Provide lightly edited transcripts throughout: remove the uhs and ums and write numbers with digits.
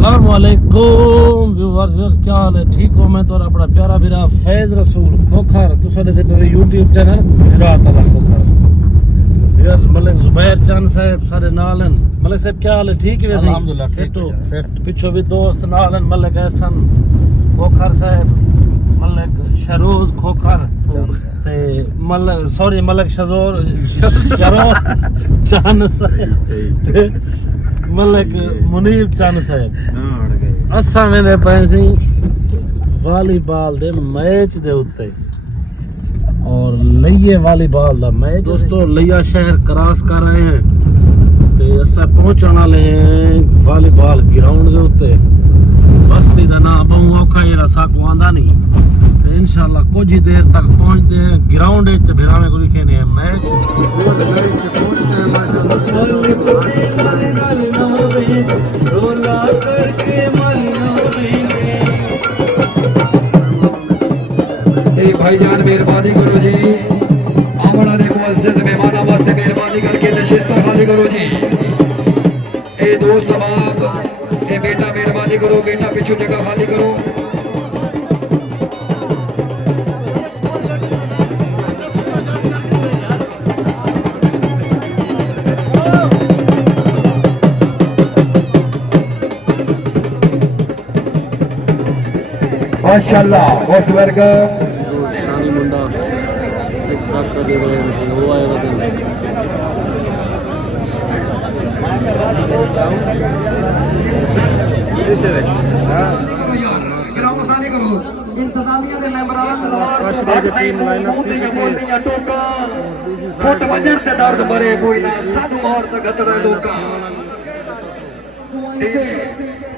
अस्सलाम वालेकुम व्यूअर्स, क्या हाल है? ठीक हो? मैं तो अपना प्यारा भरा फैज रसूल खोखर तुसाडे दे पे यूट्यूब चैनल फिरात अला खोखर व्यूअर्स मलिक जुबैर चंद साहब सारे नाल हैं। मलिक साहब क्या हाल है? ठीक है वैसे? अल्हम्दुलिल्लाह ठीक है। पिछो भी दोस्त नाल हैं, मलिक एहसन खोखर साहब, मलिक शरोज खोखर ते मलिक सॉरी मलिक शरोर चंद साहब मलिक मुनीब चंद साहब। असा मेरे पैसे वालीबॉल दे मैच दे उत्ते और लइये वालीबॉल दा मैच दोस्तों लिया शहर क्रॉस कर रहे हैं ते असा पहुंचने वाले हैं वालीबॉल ग्राउंड दे उत्ते। बस्ती दा ना बहु औखा जेड़ा साकू आंदा नहीं ते इंशाल्लाह कुछ ही देर तक पहुंचते हैं ग्राउंड विच ते फिर हमें कोई खेने हैं मैच भाईजान मेहरबानी करो जी, आमना ने मुअज़्ज़ज़ मेहमाना वास्ते मेहरबानी करके नशिस्ता खाली करो जी। ए दोस्त बाप ए बेटा मेहरबानी करो, बेटा पीछे जगह खाली करो। माशाअल्लाह मोस्ट वेलकम। शानी मुंडा एक ट्रक का दे रहे हैं वो आए बदल ग्राउंड खाली करो। इंतजामिया दे मेंबरान टीम लाइनअप फुट वजन ते दर्द भरे कोई ना साधु और ते गतड़े लोका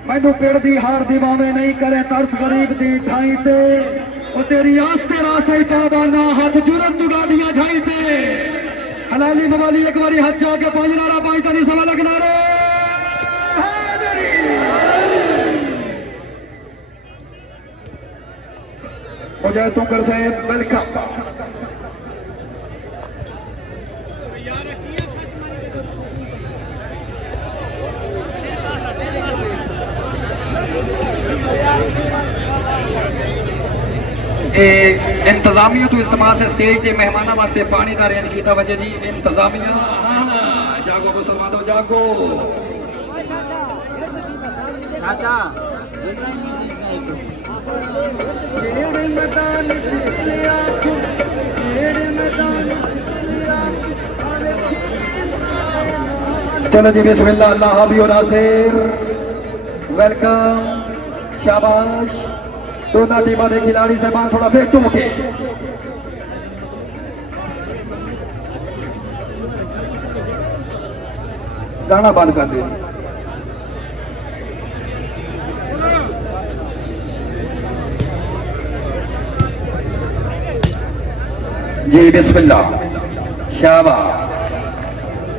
मैनू पेड़ दी हार दी बावे नहीं करे तरस गरीब दी ठाई ते ओ तेरी आस्ते रासे पावाना हाथ जुरत उड़ाड़ियां ठाई ते हलाली मवाली एक बारी हाथ जाके पांच नारा पांच तनी सवा लगना रे हो जाए तुम कर से वेलकम। इंतजामिया तो इल्तमास स्टेज के मेहमाना वास्ते पानी का अरेंज किया वजह जी। इंतजामिया जागो मुसलमानों जागो। चलो जी बिस्मिल्लाह अल्लाह हाबी और नासिर वेलकम शाबाश। दोनों टीमों के खिलाड़ी से बाहर थोड़ा फेंक के गाना बंद कर दे जी बिस्मिल्लाह शाबाश।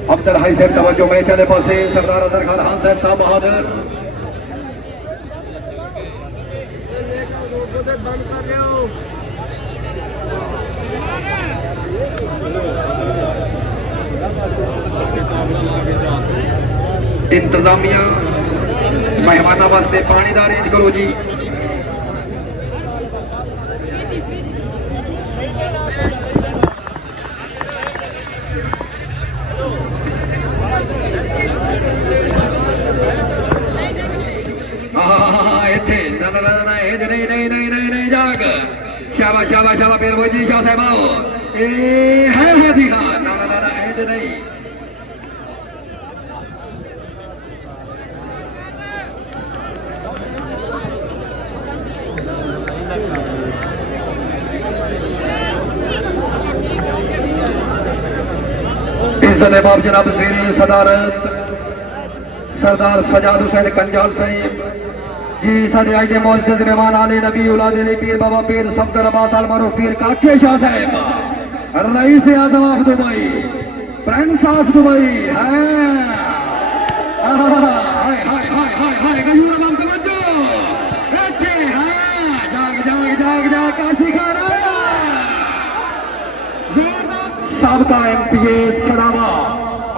अब्दुल हाई साहब तवज्जो में चले पासे सरदार अजहर खान खान साहब साहब बहादुर इंतजामिया मेहमाना वास्ते पानी का अरेंज करो जी। नहीं जाग शाबाश शाबाश शाबाश पेर वो जी शाह साहब ए है दिखा ना ना ना एज नहीं इज्जत बाब जनाब ज़ेरी सदारत सरदार सजाद हुसैन कंजाल साहिब जी। सारे आज के मुअज़्ज़ज़ मेहमान आले नबी औलाद अली पीर बाबा पीर सफदर अब्बास अल मारूफ पीर काके शाह साहब रईस आज़म of Dubai prince of Dubai है। हाय हाय हाय हाय हाय गजूर बम तवज्जो बैठे हैं जाग जाग जाग जाग काशी खाना साबका एमपीए सरावा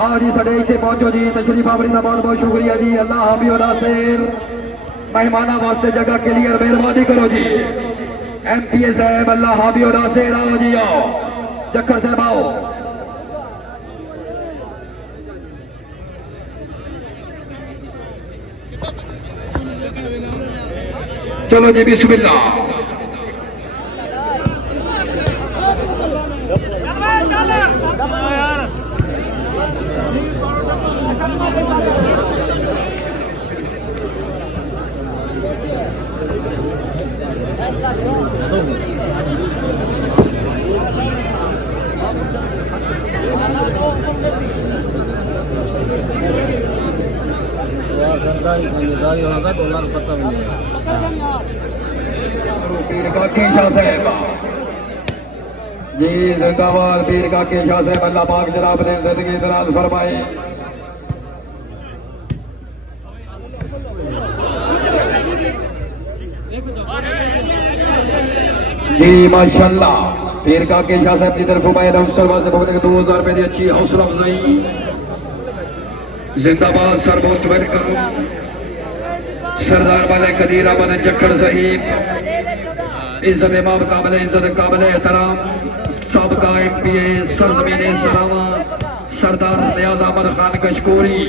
आज इस अडेज से पहुंचो जी। तशरीफ आवरी का बहुत बहुत शुक्रिया जी। अल्लाह हाफिज़ और नासिर मेहमाना वास्ते जगह क्लियर मेहरबानी करो जी। MPA साहब अल्लाह हाबी और नासिर आओ जी, आओ जक्कर साहब आओ। चलो जी बिस्मिल्लाह। पीर का केशा साहब जी जिंदाबाद। पीर का केशा साहब अल्लाह पाक जनाब ने जिंदगी दराज फरमाए। जी माशाल्लाह। पीर का केशा साहब की तरफ उमैद अफसर वास्ते बहुत 2000 रुपए की अच्छी हौसला अफजाई। जिंदाबाद सर, मोस्ट वेलकम सरदार वाले कदीर अहमद जक्खड़ साहिब। इज्जत इमाम काबिल इज्जत काबिल एहतराम सबका MPA सरजमीने सलामा सरदार नियाज अहमद खान कशकोरी।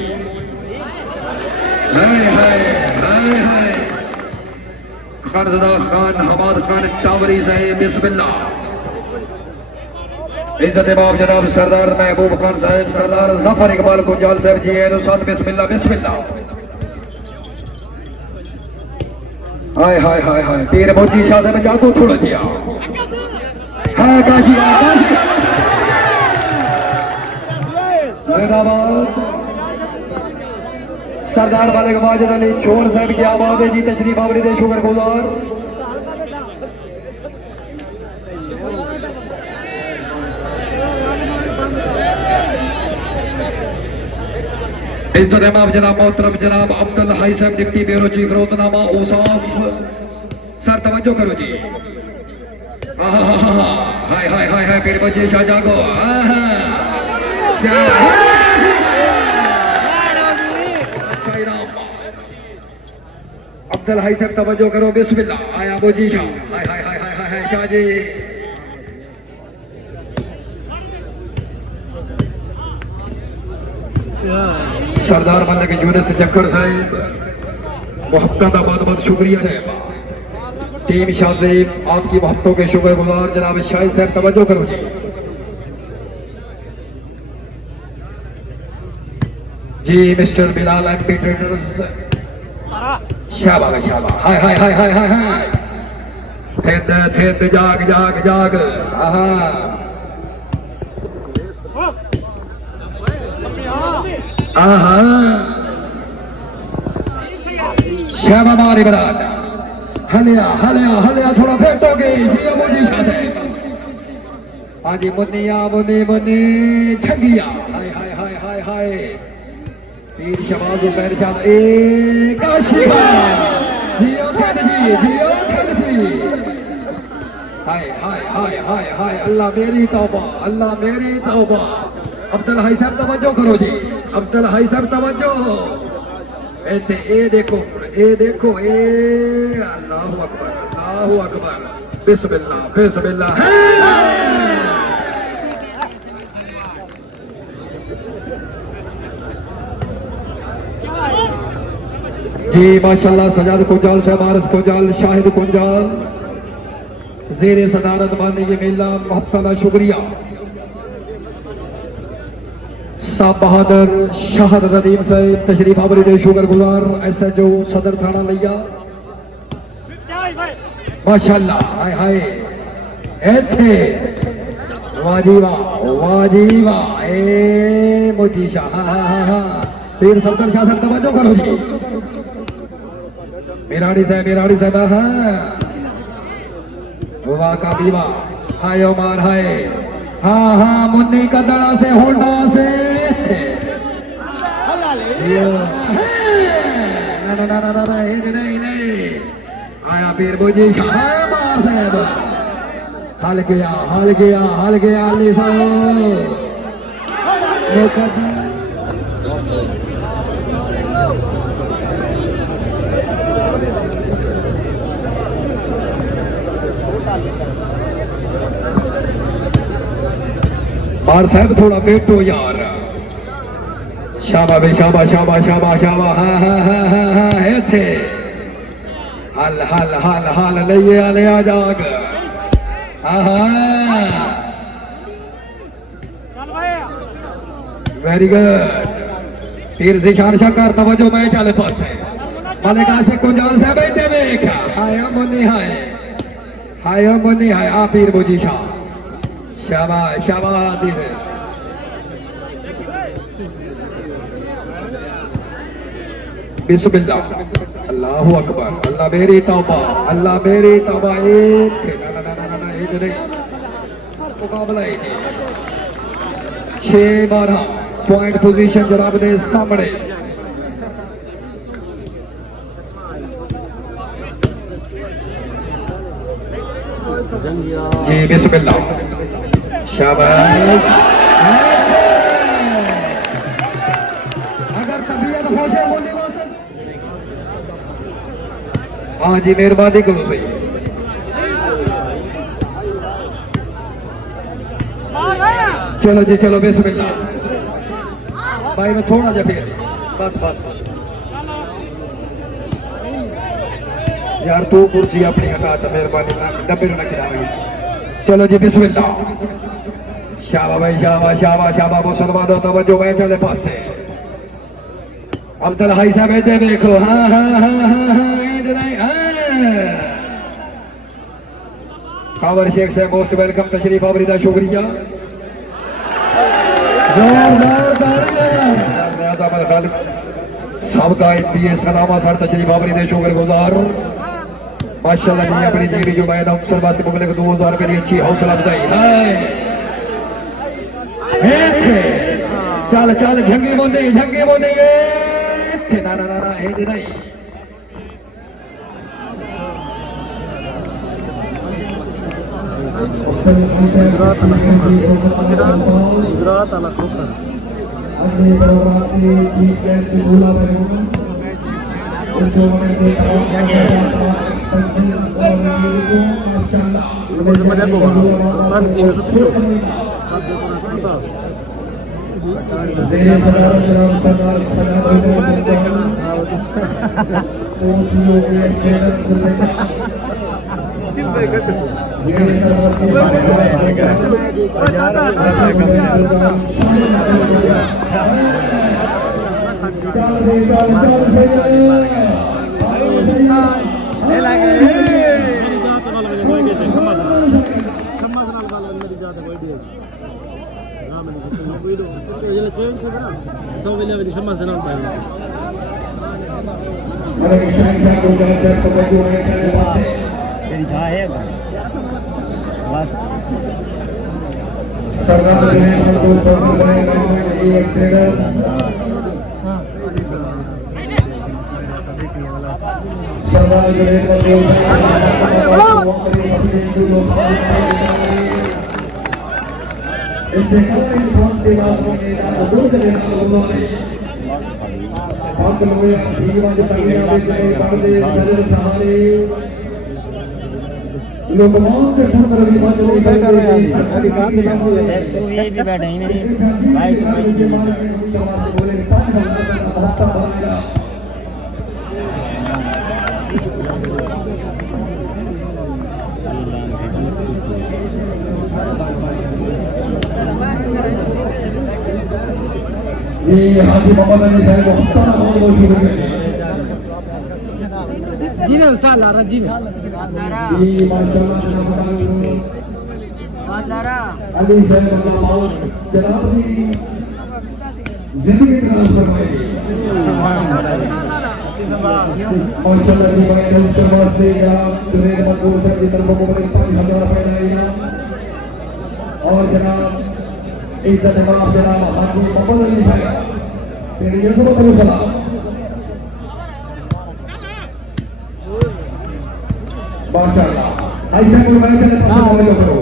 खानजदा खान हमाद खान टावरी साहिब बिस्मिल्लाह। इज्जत इमाम जनाब सरदार महबूब खान साहिब, सरदार जफर इकबाल कुंजाल साहब जी है साथ बिस्मिल्लाह बिस्मिल्लाह। हाय हाय हाय हाय पीर मोदी शाह साहब जागो छोड़ दिया है काशी जिंदाबाद। सरदार मालिक वाजिद अली छोर साहब की आवाज है जी, तशरीफ आवरी दे शुक्र गुजार। इज्जत इमाम जनाब मोहतरम जनाब अब्दुल हाई साहब डिप्टी ब्यूरो चीफ रोजनामा औसाफ सर तवज्जो करो जी। हाय हाय हाय हाय पीर बच्चे शाह जागो। अब्दुल हाई साहब तवज्जो करो बिस्मिल्लाह। आया बोजी शाह। हाय हाय हाय हाय हाय शाह जी। सरदार मलिक यूनिस जक्खड़ साहिब मोहब्बत का बहुत बहुत शुक्रिया साहब। टीम शाह साहिब आपकी मोहब्बतों के शुक्रगुजार। जनाब शाहिद साहब तवज्जो करो जी। जी मिस्टर बिलाल MP ट्रेडर्स शाबाश शाबाश। हाय हाय हाय हाय हाय हाय थे जाग जाग जाग। शाबा मारी बरात हलिया हलिया हलिया थोड़ा फेंटोगे जी मुझे शादे। हाँ जी मुन्निया मुन्नी मुन्नी छंगिया। हाय हाय हाय हाय हाय पीर शबाज हुसैन शाह एक आशीर्वाद जियो खैर जी जियो खैर जी। हाय हाय हाय हाय हाय अल्लाह मेरी तौबा अल्लाह मेरी तौबा। अब्दुल हाई साहब तवज्जो करो जी। अब्दुल हाई साहब तवज्जो। ए देखो ए अल्लाहु अकबर बिस्मिल्लाह बिस्मिल्लाह। जी माशाल्लाह सजाद कुंजाल साहब आरिफ कुंजाल शाहिद कुंजाल जेरे सदारत बानी ये मेला मोहब्बत का शुक्रिया। साहब बहादुर शाहद रदीम साहब तशरीफ आवरी दे शुक्र गुजार। SHO सदर थाना लिया माशाल्लाह। हाय हाय एथे वाजीवा वाजीवा ए मोजी शाह। पीर सफदर शाह साहब तवज्जो करो जी। मेराड़ी साहब वाह का बीवा। हाय उमार हाय हाँ हाँ मुन्नी का दड़ा से होंडा से नहीं आया पीर बोझी साहब। हल गया अली साहब। बार साहब थोड़ा बैठो यार शाबा बे शाबा शाबा शाबा शाबा हाँ हाँ हाँ हाँ हाँ है थे हल हल हल हल ले आ जाग हाँ हाँ वेरी गुड फिर जिशान शकर तवज्जो मैच वाले पास है मालिक आशिक को जान से बैठे देख हाय मुन्नी हाय आ पीर बुजी शाह शाबाश शाबाश दिल बिस्मिल्लाह अल्लाहु अकबर अल्लाह मेरी तौबा ना इधर मुकाबला है 6-12 पॉइंट पोजीशन जनाब दे सामने जी बिस्मिल्लाह शाबाश अगर तबीयत होशे होने वास्ते हाँ जी मेहरबानी करो सही चलो जी चलो बिस्मिल्लाह भाई मैं थोड़ा जा फिर बस यार तू कुर्सी अपनी हटा चा मेहरबानी डब्बे में रखी जाएगी चलो जी बिस्मिल्लाह शाबा भाई शाबा मुसलमान हो तवज्जो मैं चले पास से अब चल हाई साहब इधर देखो हाँ खबर शेख से मोस्ट वेलकम तशरीफ आवरीदा शुक्रिया जोरदार सबका पीएस सलामा सर तशरीफ आवरीदा शुक्रगुजार माशाल्लाह जी अपनी जी जो मैं अफसर बात मुबलिक 2000 रुपए की अच्छी हौसला अफजाई है चल झंगे बोंदे ना है नहीं गुजरात आला खोखर अपने बराबरी जी कैसे बोला मैं ये हाजी मोहम्मद अली साहब जी ने उस्ताद लारा जी ने जी माशाल्लाह अली साहब जनाब की जिंदगी खराब फरमाई माशाल्लाह जी भाई नौशहबाज से जनाब जुनैद मकबूल साहब की तरफ को 5000 रुपए लाए और जनाब इज्जत बाप जनाब हाजी मोहम्मद अली साहब तेरी यजमा करो सलाम माशाल्लाह ऐसा कोई मैं चले पकड़ करो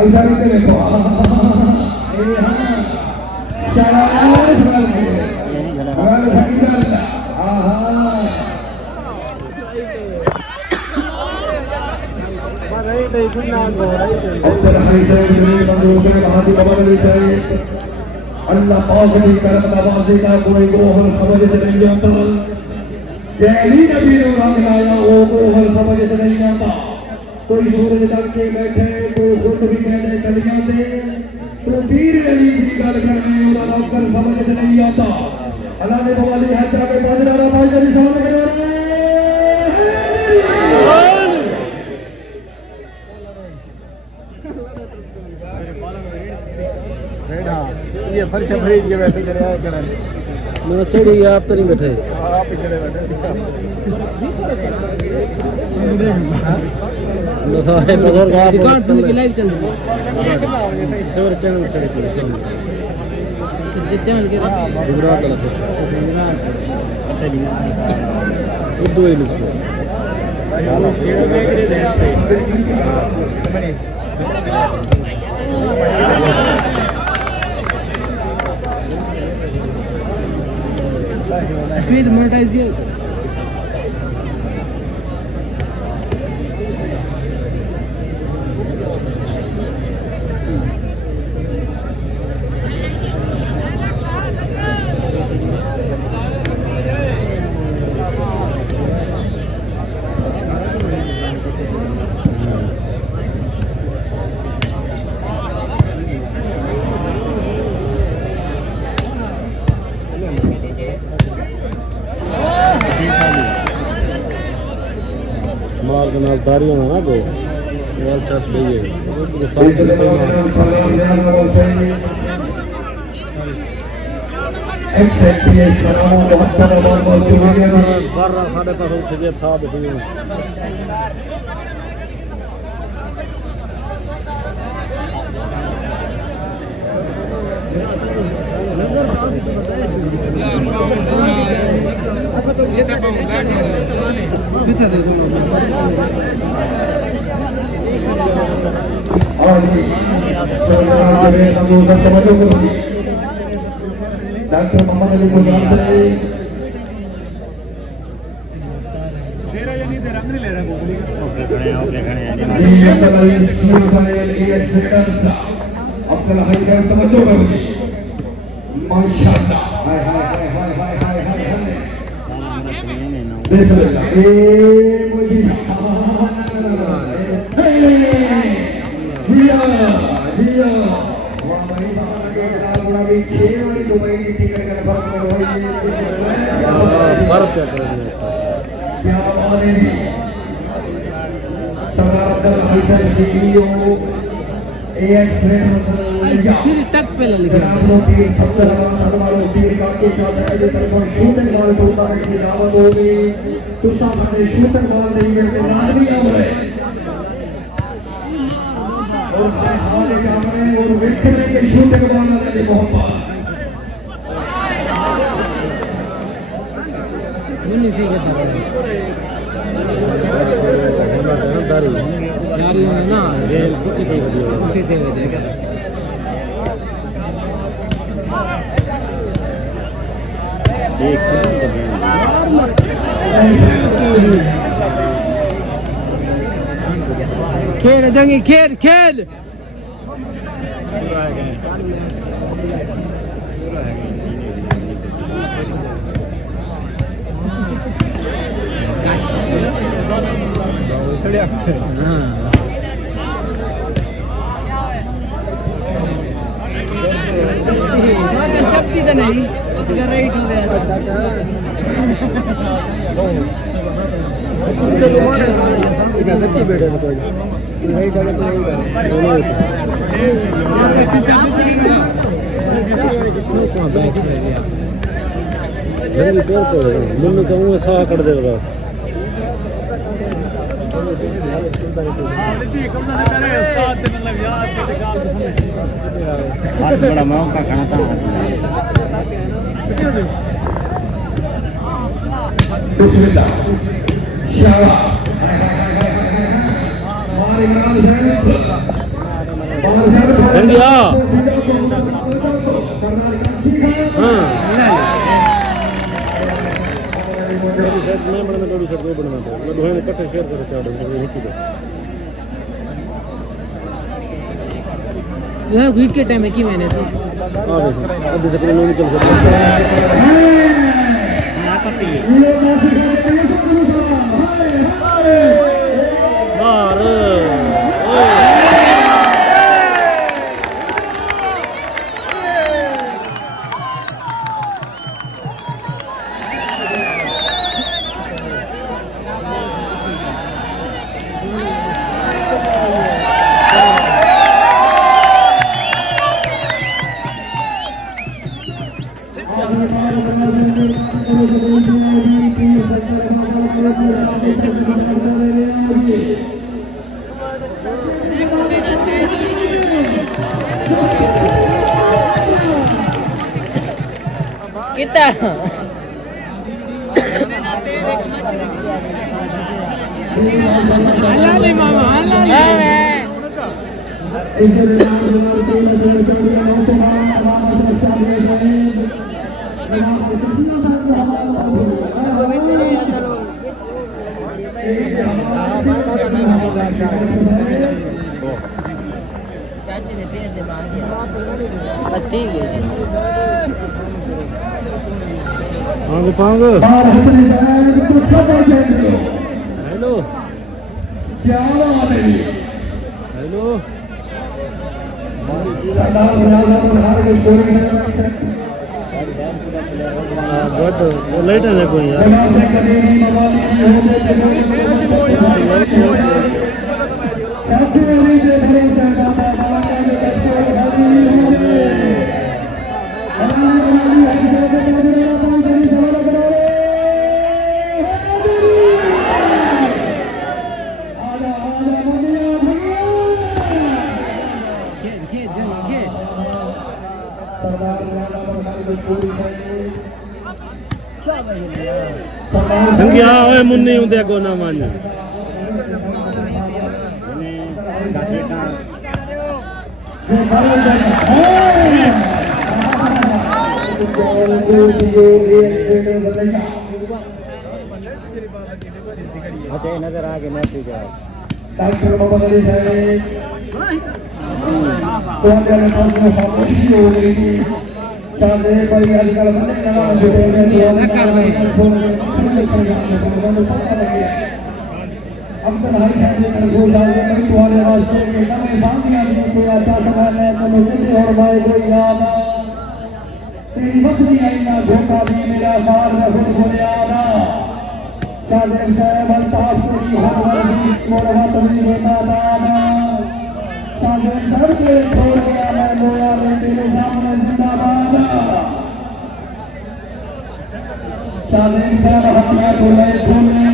ऐसा नहीं देखो शाबाश अब्दुल हमीद साहब जमील मंजूर साहब हाजी बाबा अली साहब अल्लाह पाक की करम नवाजी का कोई गोहर समझ नहीं आता जैली नबी ने रंग लाया वो गोहर समझ नहीं आता कोई सूरज ढक के बैठे कोई खुद भी कहने कलियां दे तो पीर अली की गल करने वाला कर समझ नहीं आता अल्लाह ने बवाली हत्या के बादशाह भाई अली साहब के ये फर्श खरीद के बैठे करे आए करा मैं थोड़ी आप तो नहीं बैठे आप इधर बैठे बुजुर्ग आप रिकॉर्ड करने की लाइव चल रही है सौर चैनल चल रही है चैनल के गुजरात वाला उर्दू ही लिखो फिर मोनेटाइज ये मार के नाल दारियों में ना दो वाल चस भैया बारह साढ़े 10 उठ गया था बैठी पीछे दे दो डॉक्टर मोहम्मद अली गुजरात से अब्दुल हमीद साहब तवज्जो करोगे माशाअल्लाह हाय हाय हाय हाय हाय हाय हाय बिस्मिल्लाह ए मुझे दिया दिया वाह भाई बाबा पूरा भी 6 वाली दुबई की टिकट का फर्क है फर्क क्या कर क्या बात है सरदार अब्दुल हमीद साहब सीईओ एएक्स फिर टक पे ले लिया यारी है ना ये कुछ नहीं वीडियो कुछ दे देगा खेल जंगी खेल खेल चपती तो नहीं इधर राइट हो गया बच्चे बैठे मुन्नू तो मुँह साह कर देगा बड़ा मौका खाना था संध्या हाँ मैं बड़ा मैं शर्ट दो बना मैं दोहे ने कट्टे शेयर कर चाड़ यह क्विक के टाइम में की मैंने तो हां वैसे अब से कोई नहीं चल सकता मार कितना हलाली मामा हलाली चाची ने पेड़ दे मांग बस ठीक है पांग पांग हेलो हेलो गुड वो लेट है कोई यार संज्ञा ओए मुन्नी उदे को ना मान अच्छा नजर आ गए मैच के डॉक्टर मोहम्मद अली साहब तो अंदर में खामोशी हो गई थी सामने कोई आजकल बने नवा जुटे हैं तो कर भाई अब तो हर किसी ने बोल रहा है कि तुम्हारे रास्ते के नए साथियों ने कोई आता समाने तो मुझे और भाई कोई याद तेरी मस्ती आई ना धोखा भी मेरा मार न खुद को याद सादे साहब ताफरी हर वर्दी मोड़ा तभी लेना दादा सादे सर के छोड़ गया मैं लोया में तेरे सामने जिंदाबाद सादे साहब हमारा बोले सुने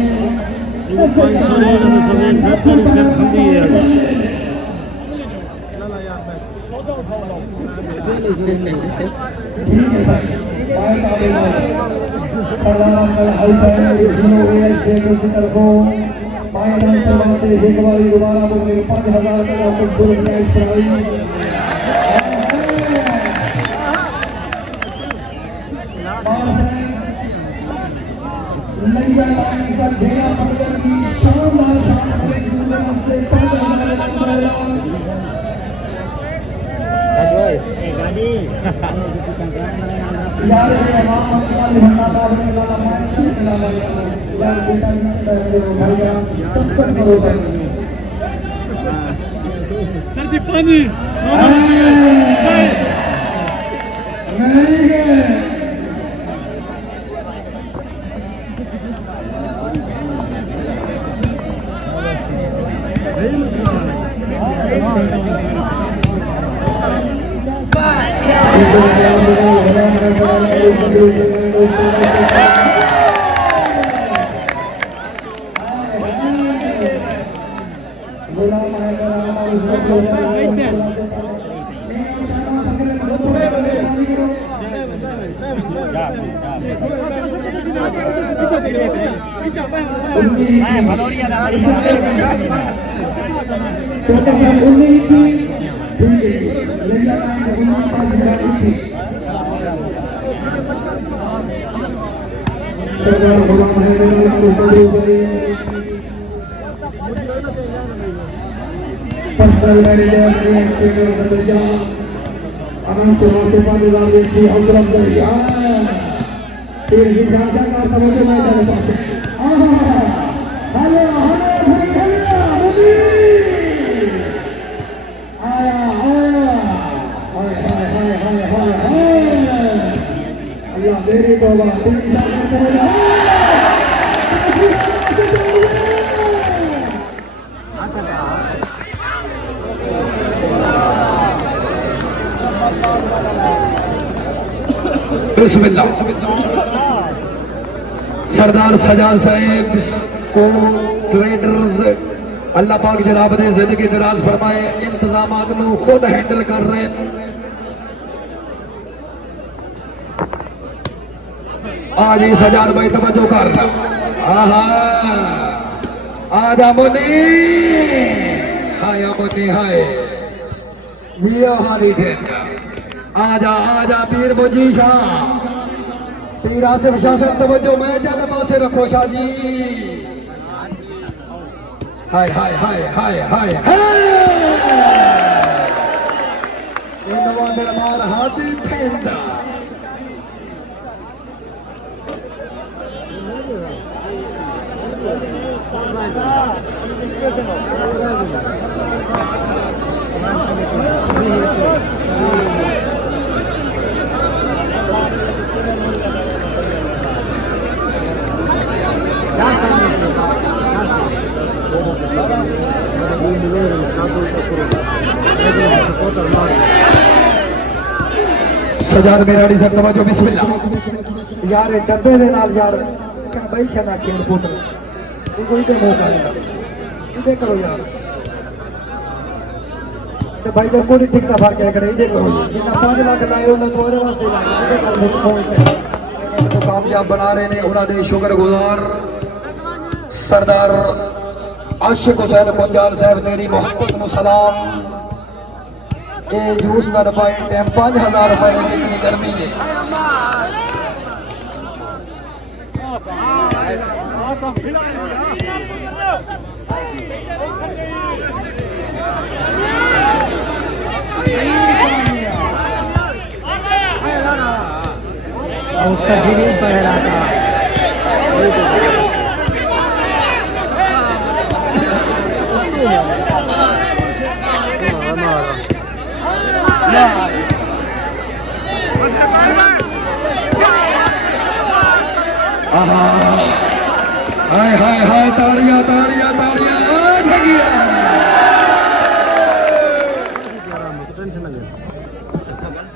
सर जी पानी बिस्मिल्लाह। सरदार सजाद साहब को ट्रेडर्स अल्लाह पाक जनाब ने जिंदगी दराज फरमाए, इंतजामात को खुद हैंडल कर रहे हैं। आज ही सजाद भाई तवज्जो कर आहा आजा मुनी हाय मुनी हाय जियो हारी थे आजा आजा पीर मुजी शाह पीर आसिफ शाह साहब तवज्जो मैं चल पासे रखो शाह जी हाय हाय हाय हाय हाय हाय मार हाथी फेंदा सजाद मेराड़ी सब तवज्जो बिस्मिल्लाह यार डब्बे दे नाल यार क्या भाई शना खेल पुत्र कोई ते मौका नहीं इधर करो यार ते भाई को कोई ठीक का फर्क है करे इधर करो जितना 5 लाख लाए उन्हें तोरे वास्ते लाए इधर करो पहुंच तो कामयाब बना रहे ने उन्हां दे शुक्रगुजार सरदार आशिक हुसैन पंजाल साहब तेरी मोहब्बत नु सलाम ये जूस का डब्बा टाइम 5000 रुपए कितनी गर्मी है उसका जीवन पर रहा था हाय हाय हाय ताड़ियां ताड़ियां ताड़ियां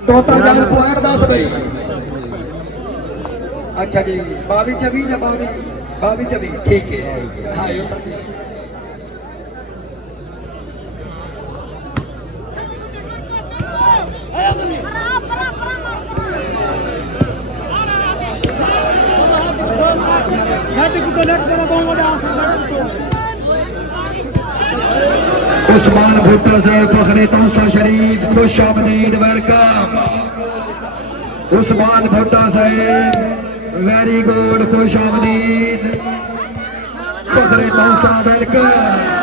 तोता जान पॉइंट 10 भाई अच्छा जी 22-24 या 22-24 ठीक है हाँ ये सब उस्मान भुट्टो साहब फखरे तौसा शरीफ खुश आमदीद वेलकम उस्मान भुट्टो साहब वेरी गुड खुश आमदीद फखरे तौसा वेलकम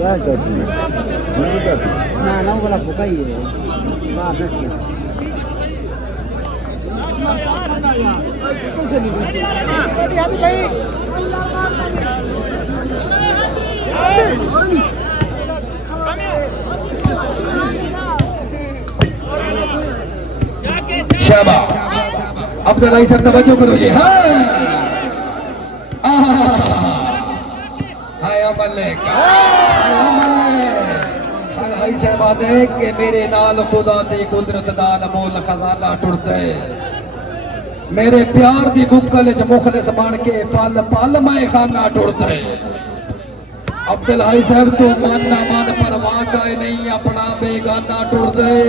क्या करती है ना वाला भूखा ही है बात है शाबाश अब्दुल्ला साहब तवज्जो करो जी हाय मलिक हाय साहब देख के मेरे नाल खुदा दी कुदरत दा अनमोल खजाना टुरदा है मेरे प्यार दी बुक्कल च मुखलिस बन के पल पल मैं खाना टुरदा है अब्दुल हाई साहब तू मन ना मन परवाह का नहीं अपना बेगाना टुरदा है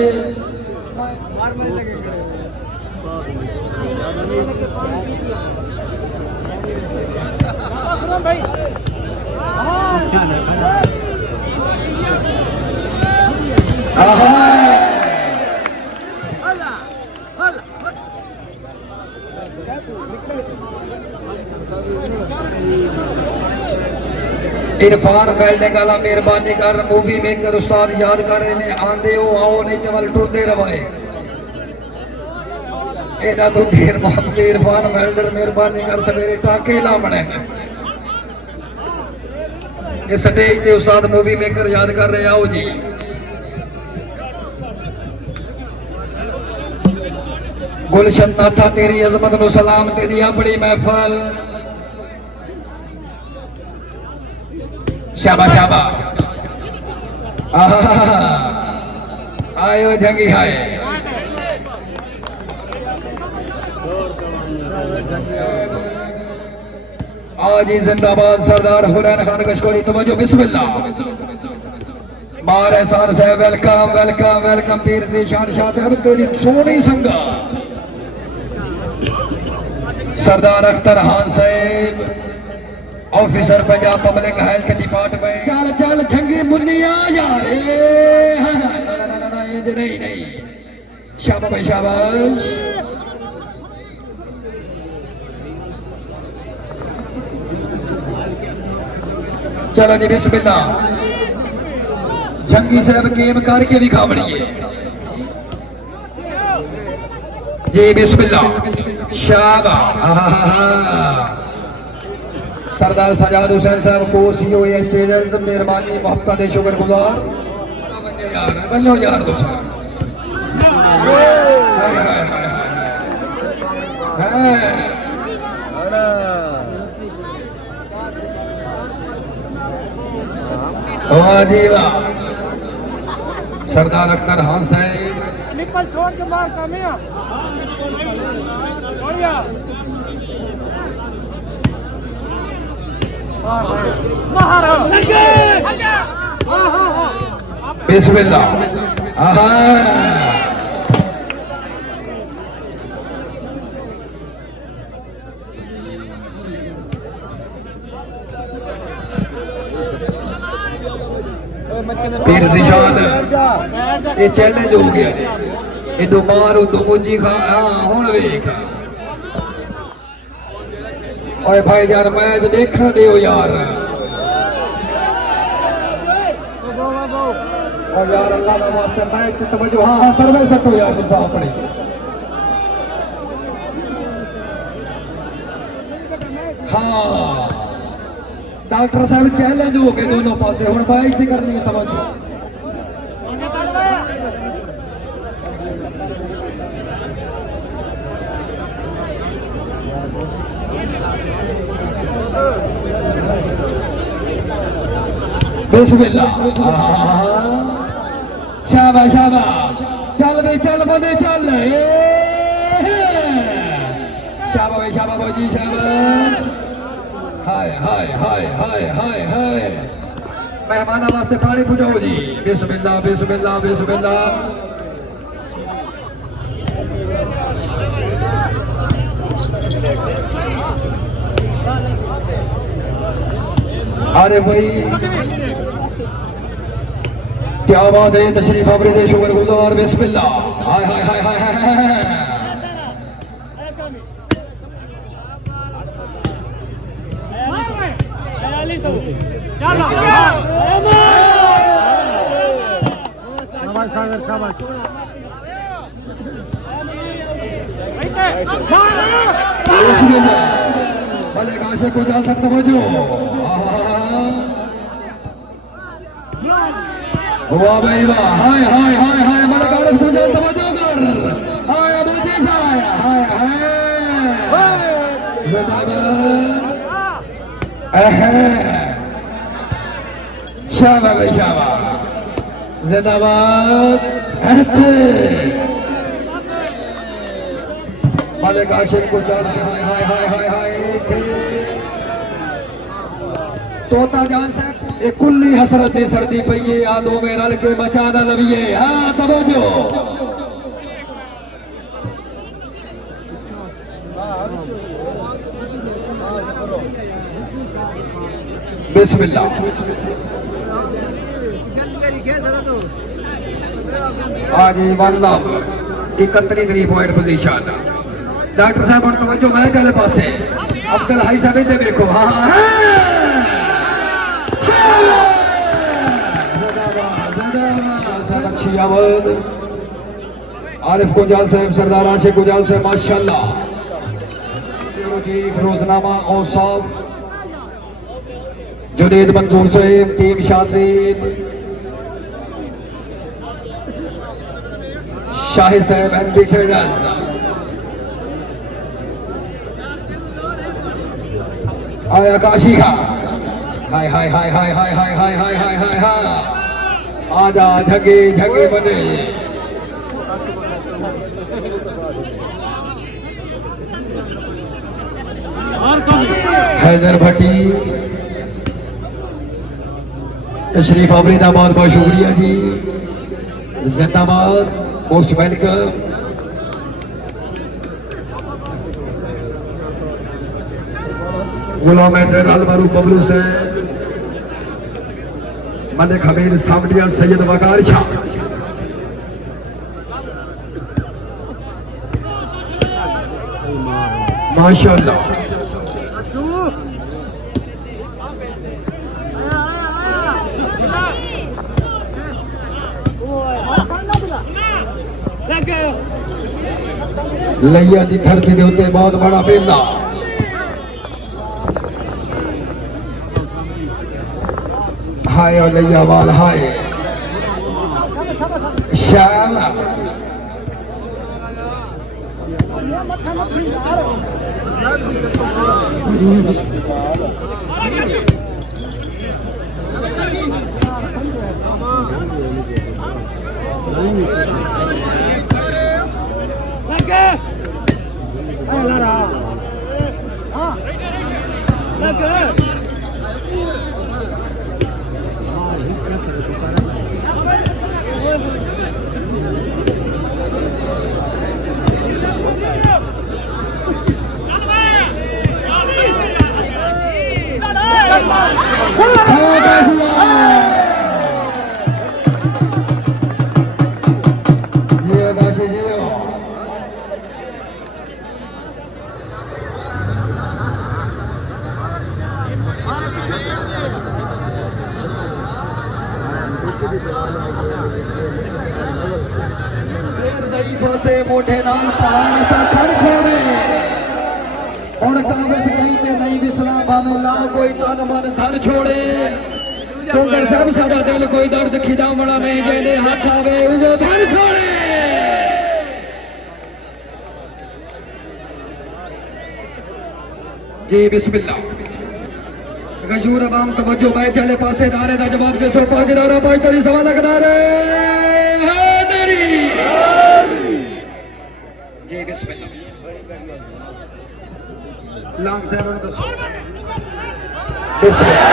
इरफान वेल्डिंग वाला मेहरबानी कर मूवी मेकर उस्ताद याद कर रहे ने आंदे हो आओ नहीं तो वल टुरदे रवाए एना तो ढेर मोहब्बत इरफान वेल्डर मेहरबानी कर सवेरे टाके ला बने ये स्टेज ते उस्ताद मूवी मेकर याद कर रहे आओ जी गुलशन नाथा तेरी अजमत नु सलाम तेरी अपनी महफल शाबाश शाबाश आयो जंगी हाय आज ही जिंदाबाद सरदार हुरैन खान कशकोरी तवज्जो बिस्मिल्लाह मार एहसान साहब वेलकम वेलकम वेलकम पीर ज़ीशान शाह साहब तेरी सोनी संगा सरदार अख्तर खान साहब officer Punjab public health department चल चल छंगी मुन्निया यार नहीं नहीं शाबाश भाई शाबाश चलो जी बिस्मिल्लाह जंगी साहब गेम करके भी खावड़िए जी बिस्मिल्लाह शाबाश सरदार सजाद हुसैन साहब को सीओ स्टेटस मेहरबानी मोहब्बत दे शुक्रगुजार बनो यार दोस्त वाह जी वाह सरदार अख्तर खान साहब निपल छोड़ के मार कामिया बढ़िया बिस्मिल्लाह पीर ज़ीशान ये चैलेंज हो गया ये दो मार दो मुझी खा हुण वेख ओए भाई यार मैच देखने दियो यार और यार अल्लाह के वास्ते मैच की तवज्जो हां हां सर्वे सटो यार तुम साहब अपने हाँ डॉक्टर साहब चैलेंज हो गए दोनों पासे हुण मैच की करनी है तवज्जो बिस्मिल्लाह शाबाश शाबाश चल भाई चल बने चल शाबाश शाबाश जी शाबाश हाय हाय हाय हाय हाय हाय मेहमान वास्ते पानी पुजाओ जी बिस्मिल्लाह बिस्मिल्लाह बिस्मिल्लाह अरे भाई क्या बात है तशरीफ आवरे शुक्रगुजार बिस्मिल्लाह हाय हाय हाय हाय हाय भले काशे को जा सकते हो जो वाह भाई वाह हाय हाय हाय हाय भले काशे को जा समझो कर हाय अबू जी हाय हाय हाय शाबाश भाई शाबाश जिंदाबाद मालिक आशिक को जान से हाय हाय हाय हाय हाय तोता जान साहब एक कुल्ली हसरत दी सर्दी पई यादों में रल के बचाना नबिये हाँ तवज्जो बिस्मिल्लाह। आगे वल्लभ 31 पॉइंट पोजीशन। डॉक्टर साहब और तवज्जो मैच वाले पासे अब्दुल हाई साहब इधर देखो। हाँ अच्छी आवाज। आरिफ गुजाल साहब, सरदार आशिक गुजाल साहब माशाल्लाह। जी फिरोजनामा औसाफ जुनेद मंजूर साहब, टीम शाजिब शाहिद साहब, एमपी ट्रेडर्स। आया काशी का हाय हाय हाय हाय हाय हाय हाय हाय हाय हाय हाय। आजा झगे झगे बने। हैदर भट्टी तशरीफ आवरीदा, बहुत बहुत शुक्रिया जी, जिंदाबाद, मोस्ट वेलकम। गुलाम अल मारूफ बबलू साहब, मलिक हमीद सामडिया, सैयद वकार शाह। माशाअल्लाह। लैया की धरती के उत्ते बहुत बड़ा मेला। हाय और लैया वाल हाय शाह। से मोटे नाल पहाड़ सा थड़ छोड़े हुण काबिज कहीं ते नहीं विसरा भावे ला कोई तन मन धड़ छोड़े। टोंगर सब सादा दिल कोई दर्द खिदावना नहीं जेने हाथ आवे वो धड़ छोड़े। जी बिस्मिल्लाह। गजूर अवाम तवज्जो मैच वाले पासे नारे दा जवाब दे सो पांच नारा पांच तरी सवा लग नारे हैदरी। जी बिस्मिल्लाह। लॉन्ग साहब ने दसो बिस्मिल्लाह।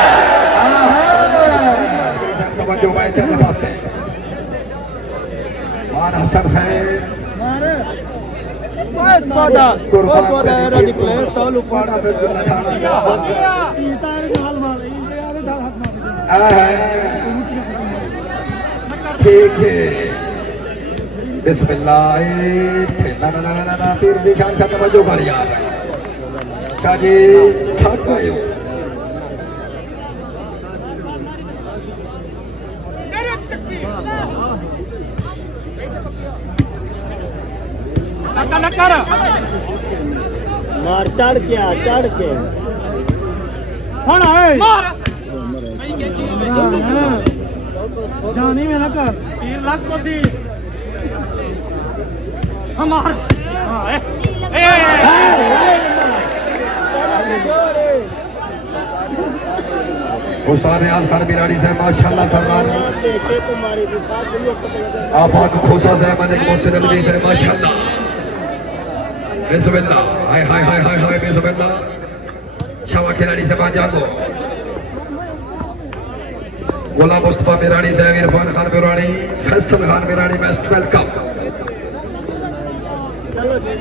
तवज्जो मैच वाले पासे मान हसन साहब ठीक है। बिस्मिल्लाह। पीर से शान शाह तवज्जो कर यार शाह जी ठाक पायो। मार चढ़ के मार जानी में ना कर 3 लाख को थी हमार। हुसैन नियाज़ खान बिराड़ी साहब माशाल्लाह सरदार। आफाक खोसा साहब, मलिक मोहसिन अलवी साहब माशाल्लाह। बिस्मिल्लाह। हाय हाय हाय हाय हाय बिस्मिल्लाह। शामा खिलाड़ी से जागो। गुलाम मुस्तफा बिराड़ी साहब, इरफान खान बिराड़ी, फैसल खान बिराड़ी, बेस्ट वेलकम।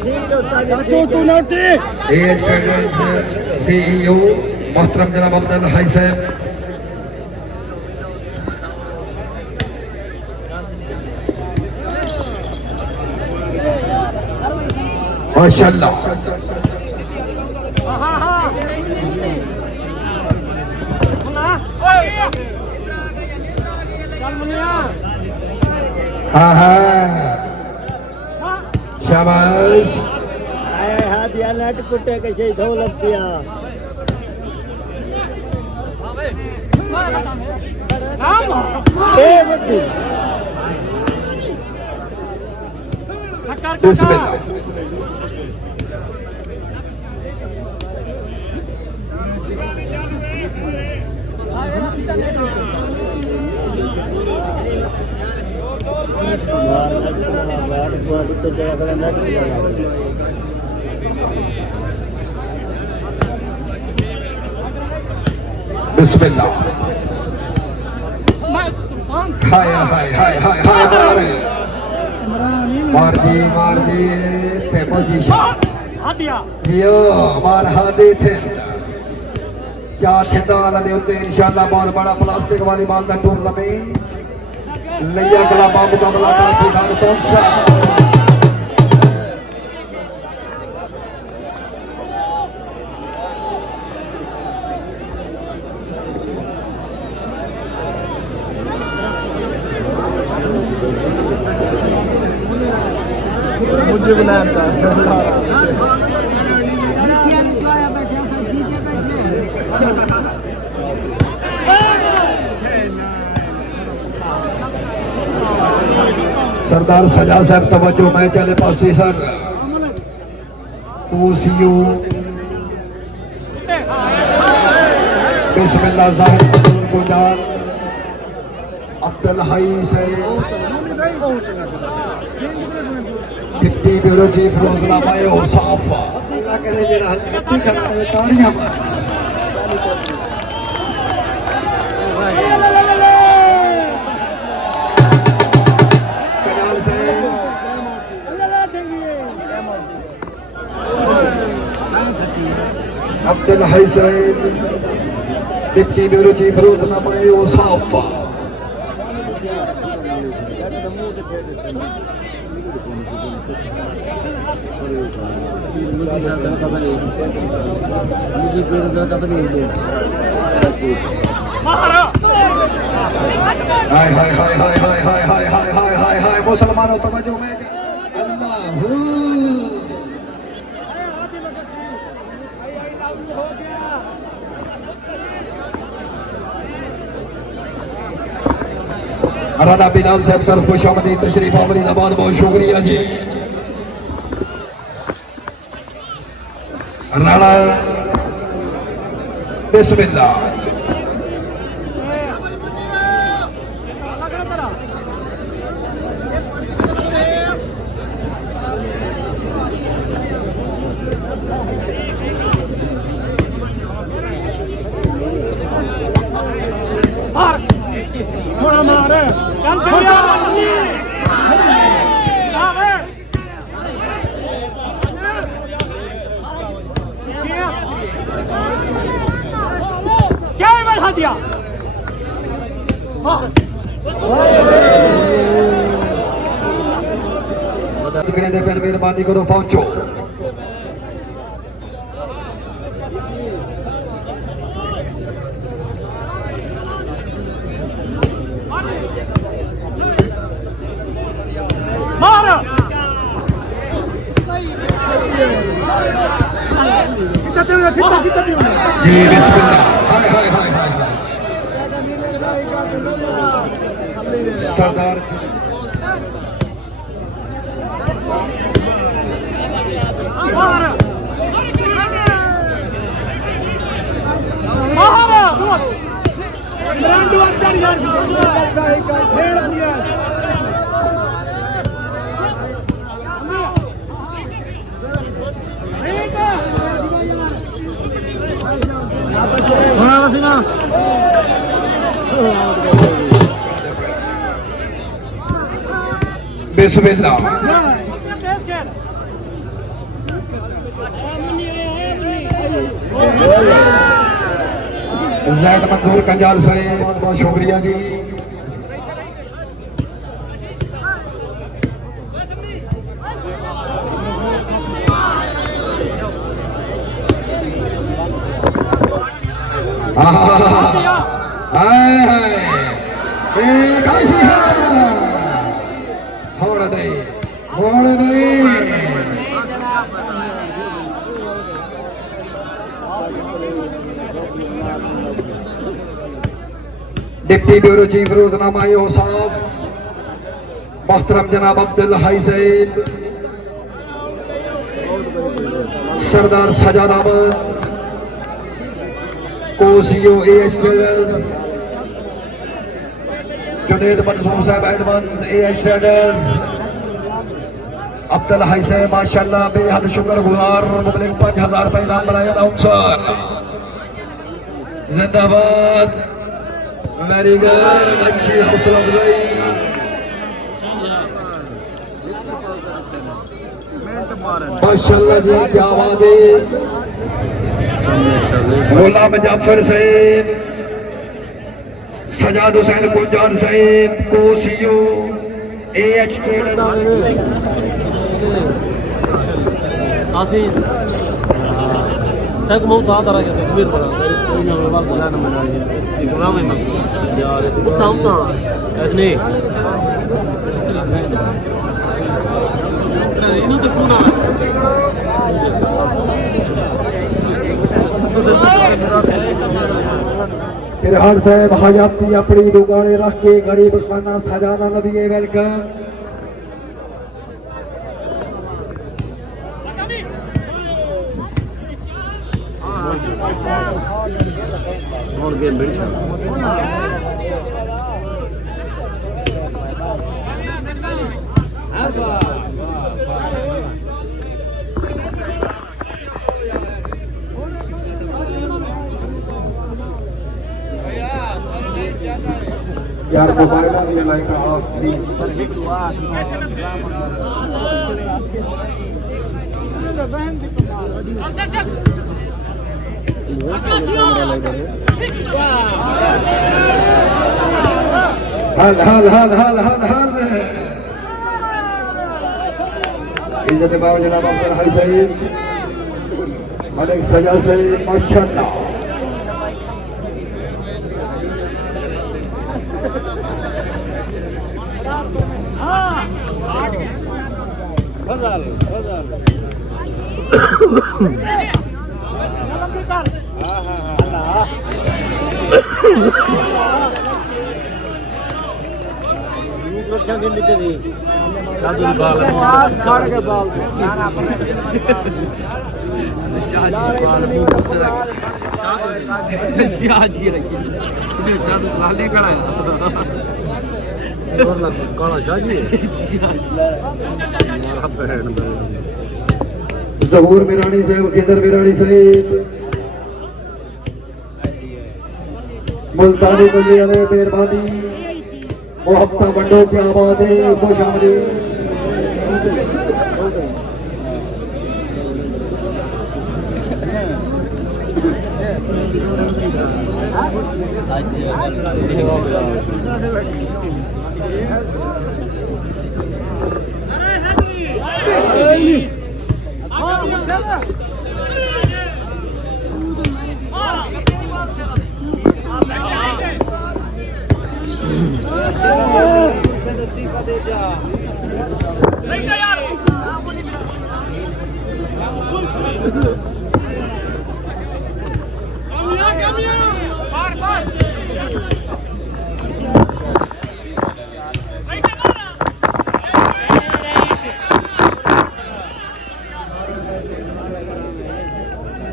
चाचू तू नोटी एज ट्रेडर्स CEO मोहतरम जनाब अब्दुल हाई साहब, माशाअल्लाह। हाँ हाँ शाबाश। आए हाथ या नट कुटे के शे दौलत सिया ए बद्दी बिस्मिल्लाह। बिस्मिल्लाह। हाय हाय हाय हाय हाय मार दी थे पोजीशन जियो मार हादी थे चार खिदान दे उत्ते इंशाअल्लाह बहुत बड़ा प्लास्टिक वाली बाल दा टूर्नामेंट लिया गला बाबू का मुकाबला खिदान पहुंचा। मुझे बुलाया था सरदार सजा साहब तवज्जो मैच वाले पासे सर OCU बिस्मिल्लाह जाहिर गुजार अब्दुल हाई से डिप्टी ब्यूरो चीफ रोजनामा औसाफ अल्लाह करे जरा हत्ती करने ताड़ियां कनाल से अब्दुल हाई से डिप्टी ब्यूरो चीफ रोजनामा औसाफ हाय हाय हाय हाय हाय हाय हाय हाय हाय हाय हाय मुसलमानों तवज्जो में अल्लाहू राणा बिलाल साहब सर खुशामदी तशरीफ आवरी जबान बहुत शुक्रिया जी। राणा बिस्मिल्लाह। थोड़ा मारे क्या बैठा दिया मेहरबानी करो पहुंचो। जी बिस्मिल्लाह। हाय हाय हाय हाय सरदार बिस्मिल्लाह। जैद मंजूर कंजाल से बहुत बहुत शुक्रिया जी। डिप्टी ब्यूरो चीफ रोजनामा औसाफ मोहतरम जनाब अब्दुल हाई सैद, सरदार सजाद अहमद कोसीओ A H traders, Junaid Mansoor sahab advance A H traders, Abdul Hai Saeed माशाल्लाह बेहद शुक्रगुजार मुबलिक 5000 रुपए इनाम बनाया अनाउंसर जिंदाबाद। वेरी गुड, अच्छी हौसला अफजाई। माशाल्लाह जी क्या बात है। गुलाम जाफर सैद, सजाद हुसैन गुलजार सैद कोसीओ एएच ट्रेडर तक बहुत आ रहा है तस्वीर पर बुलाना मना है इकराम है यार उठा कैसे इन्हों तो फोन आ फिरहान साहब हयाती अपनी दुकानें रख के गरीब खाना सजाना नबी वेलकम। और गेम बड़ी यार मोबाइल भी लाइक ऑफ प्लीज। हल हल हल हल हल हल इज्जत बाबू जनाब अब्दुल हाई सईद मलिक सजा से माशाल्लाह। रक्षा के लेते थे शादी बाल काट के बाल शादी रखी शादी लाली कड़ा काला शादी जहूर मिरानी साहब केदर मिरानी सहित मुल्तानी बलिया ने मेहरबानी मोहब्बत मंडो क्या बात है। खुश आमदीद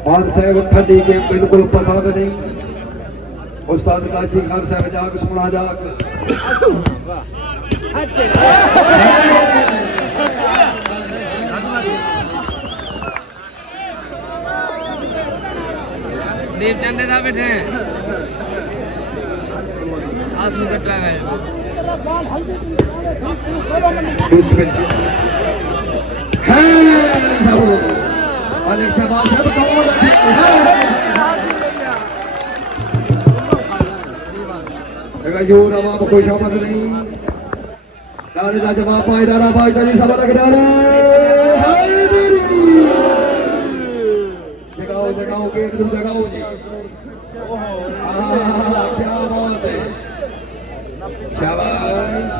खान साहब ठंडी के बिल्कुल पसंद नहीं। उस्ताद काशी खान साहब जाग सुना जाग दीप चंदे था बैठे आंसू कटरा गए अली शहबाज साहब जगह जोर आवाम कोई शामत नहीं नारे का जवाब पाए दारा बाज दनी सबर किनारे जगाओ जगाओ गेट दो जगाओ जी क्या बात है शाबाश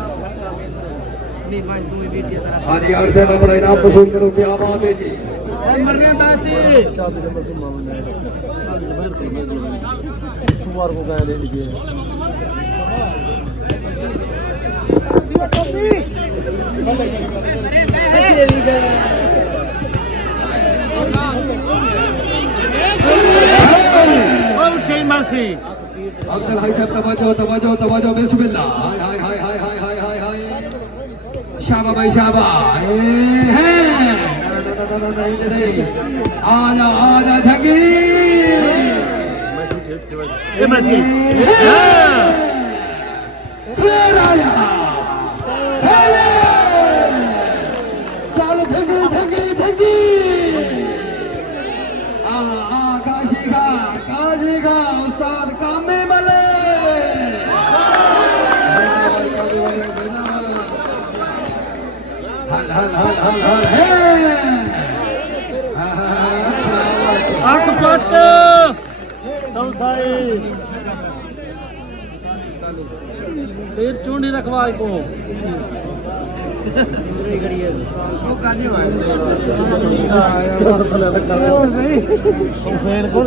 हाँ जी यार से अपना इनाम वसूल करो क्या बात है जी सोमवार को गाय ले लीजिए अंकल हाई साहब तवज्जो तवज्जो तवज्जो बिस्मिल्लाह हाय हाय हाय हाय हाय हाय हाय हाय शाबा भाई शाबा आजा ठगी फिर आया चल ठगी ठगी ठगी काशी का उस्ताद कामे मले हल हल हल हल हल आंख पट फिर चूंडी रखवा को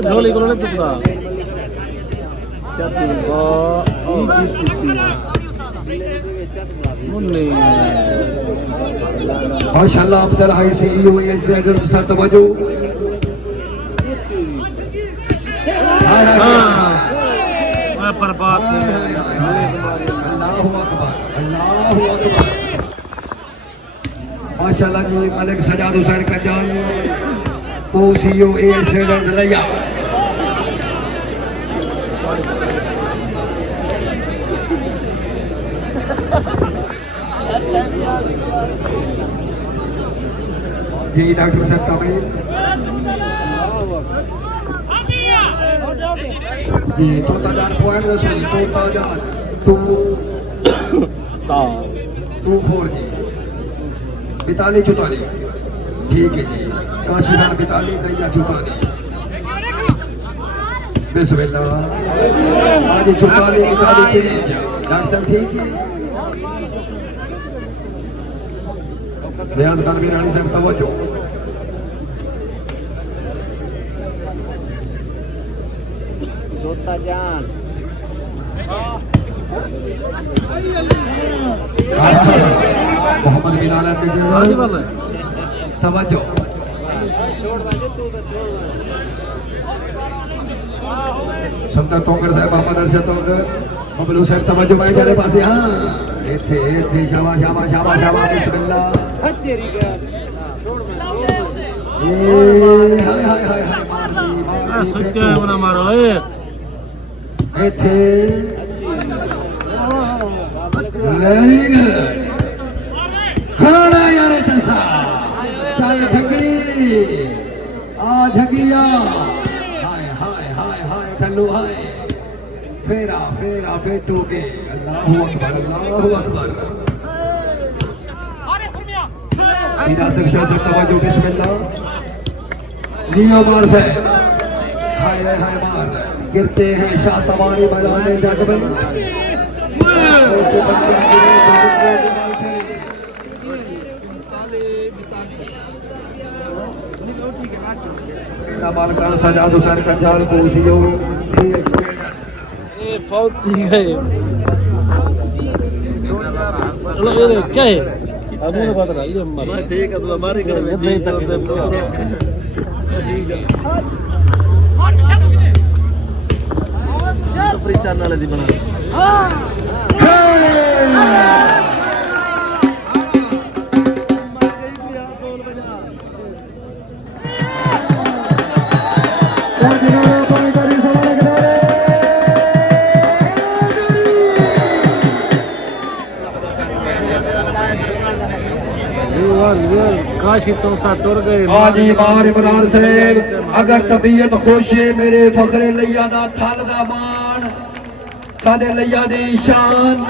झोली को चुपड़ा माशाल्लाह अफजल हाई सीईओ एज ट्रेडर्स सर तवज्जो पर बात अल्लाहु अकबर अल्लाहु अकबर माशाल्लाह जी मलिक सजाद हुसैन कंजाल को सीईओ एज ट्रेडर्स लिया जी डॉक्टर साहब कामिल जी तोता जान पॉइंट दसो जी तोता जान 224 जी 42 44 ठीक है जी काशीदार 42 दैया 44 बिस्मिल्लाह आज 44 44 चेंज डॉक्टर साहब ठीक है बयान तनवीर रानी साहब तवज्जो तोता जान मोहम्मद बिन आलम तवज्जो संता तोंगर साहब मोहम्मद अरशद तोंगर बबलू साहब तवज्जो भाई जाने पासे हाँ इथे इथे शाबा शाबा शाबा शाबा बिस्मिल्लाह तेरी गैर हाय हाय हाय हाय सत्य मना मारो इथे वेरी गुड खाना यार चंसा चल ठगी आ ठगिया हाय हाय हाय हाय कल्लू हाय फेरा फेरा फेटोगे अल्लाहु अकबर अल्लाहु अकबर तवज्जो बिस्मिल्लाह लियो मार से हाय हाय मार गिरते हैं शाह सवारी मैदान जग में सजाद हुसैन कंजाल को सीईओ ये फौत थी गए चलो ये क्या है अब मुझे पता नहीं ये मर ठीक है तो हमारे घर में नहीं तक ठीक है तो फ्री चैनल है दी बना काशी तो सा टुर गए आजी बार इमरान से अगर तबीयत खुश है मेरे फखरे लिया दा थल दा मान साडे लिया दी शान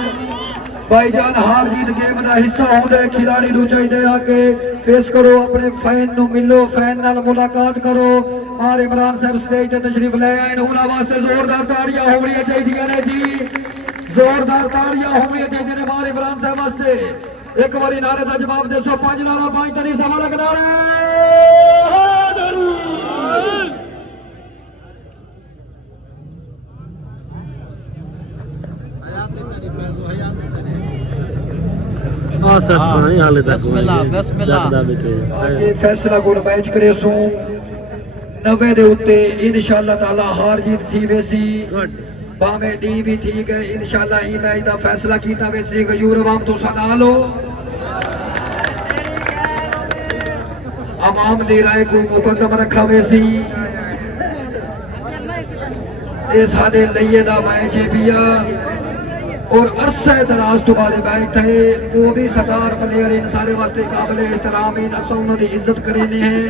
भाईजान हार जीत गेम का हिस्सा होंदे खिलाड़ी नूं चाहिए आके पेश करो अपने फैन नूं मिलो फैन नाल मुलाकात करो मार इमरान साहब स्टेज ते तशरीफ ले आए उन्हां वास्ते जोरदार ताड़ियां होणियां चाहिए ने जी जोरदार ताड़ियां होणियां चाहिए ने मार इमरान साहब वास्ते एक बारी नारे का जवाब दे 5 नारा 5 तरी सवा लगना हाले तक आगे फैसला गुण मैच करे सू 90 दे उत्ते इंशाअल्लाह ताला हार जीत थी वेसी भावे डी भी थी गए इंशाअल्लाह ई मैच दा फैसला कीता वेसी गयूर अवाम तो सना लो अवाम दी राय को मुकद्दम रखा वेसी ये साडे लइए दा मैच है पिया और अरसे दराज तो बाद मैच थे वो भी सरदार प्लेयर इन सारे वास्ते काबिल एहतराम इन असां उन्हां दी इज्जत करने हैं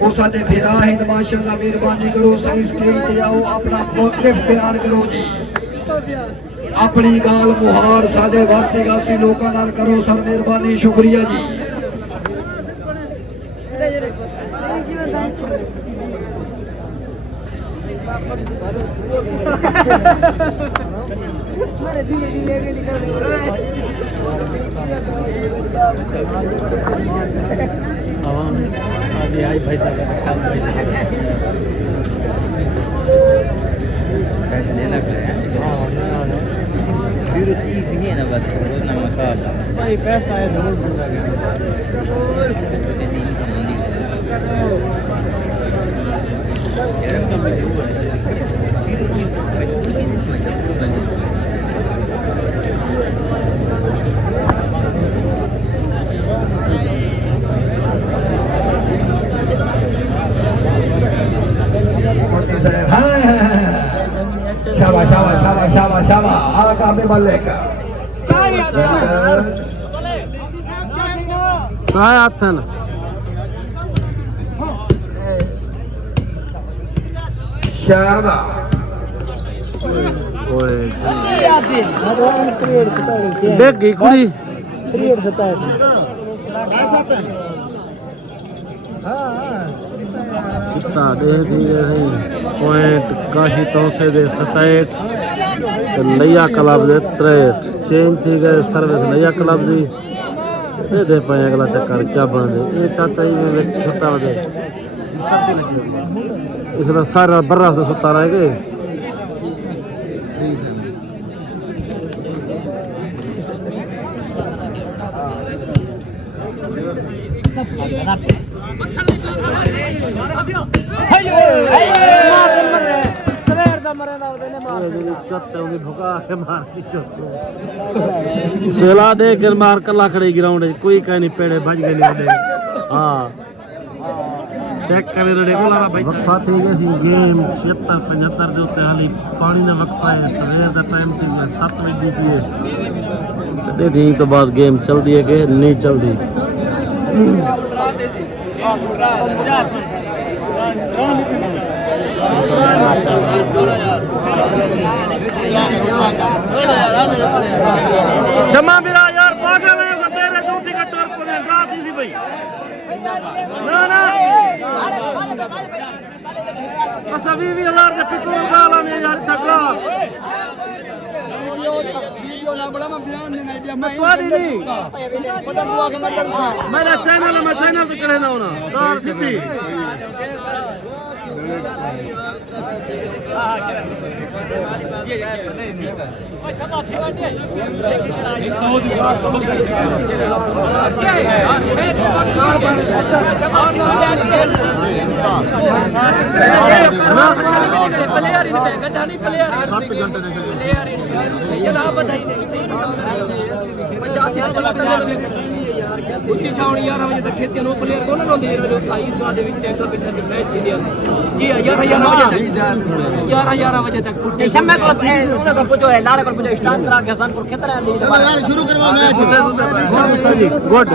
वो साडे भिरा हैं माशाअल्लाह मेहरबानी करो सही स्टेज ते आओ अपना मौक़िफ़ बयान करो जी अपनी गाल मुहार साडे वासी लोकां नाल करो सर मेहरबानी शुक्रिया जी पैसा है जरूर शाबाश शाबाश शाबाश शाबाश शाबाश आका में मलिक काय आथन शाबाश ओए देख गई कुड़ी चित्ता दे धीरे सही पॉइंट काशी तौसे दे 27 लिया क्लब दे 63 चेंज थी गए सर्विस लिया क्लब दी दे पाए अगला चक्कर क्या बन दे ये चाहता ही में छोटा हो जाए इसका सारा बर्रा से सुता रह गए सेला दे के मार कला खड़े ग्राउंड कोई कह नहीं पेड़े भज गए नहीं हाँ चेक करे रड़े को लारा भाई वक्फा थी गई सी गेम 76 75 दे उत्ते हाली पानी दा वक्फा है सवेर दा टाइम थी 7 बजे दी है कदे दी तो बाद गेम चलदी है कि नहीं चलदी शमा मेरा यार पागल है तेरे जूती का टोर पर रात ही भाई ना ना बस अभी भी हजार के पेट्रोल डाला नहीं यार तकड़ा वीडियो ना बड़ा मैं बयान नहीं दिया मैं नहीं पता हुआ कि मैं दर्शन मेरा चैनल मैं चैनल पे करे ना होना तार सिद्धि शुरू करवा मैच गुड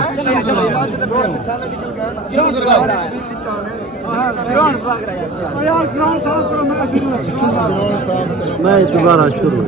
मैं दोबारा शुरू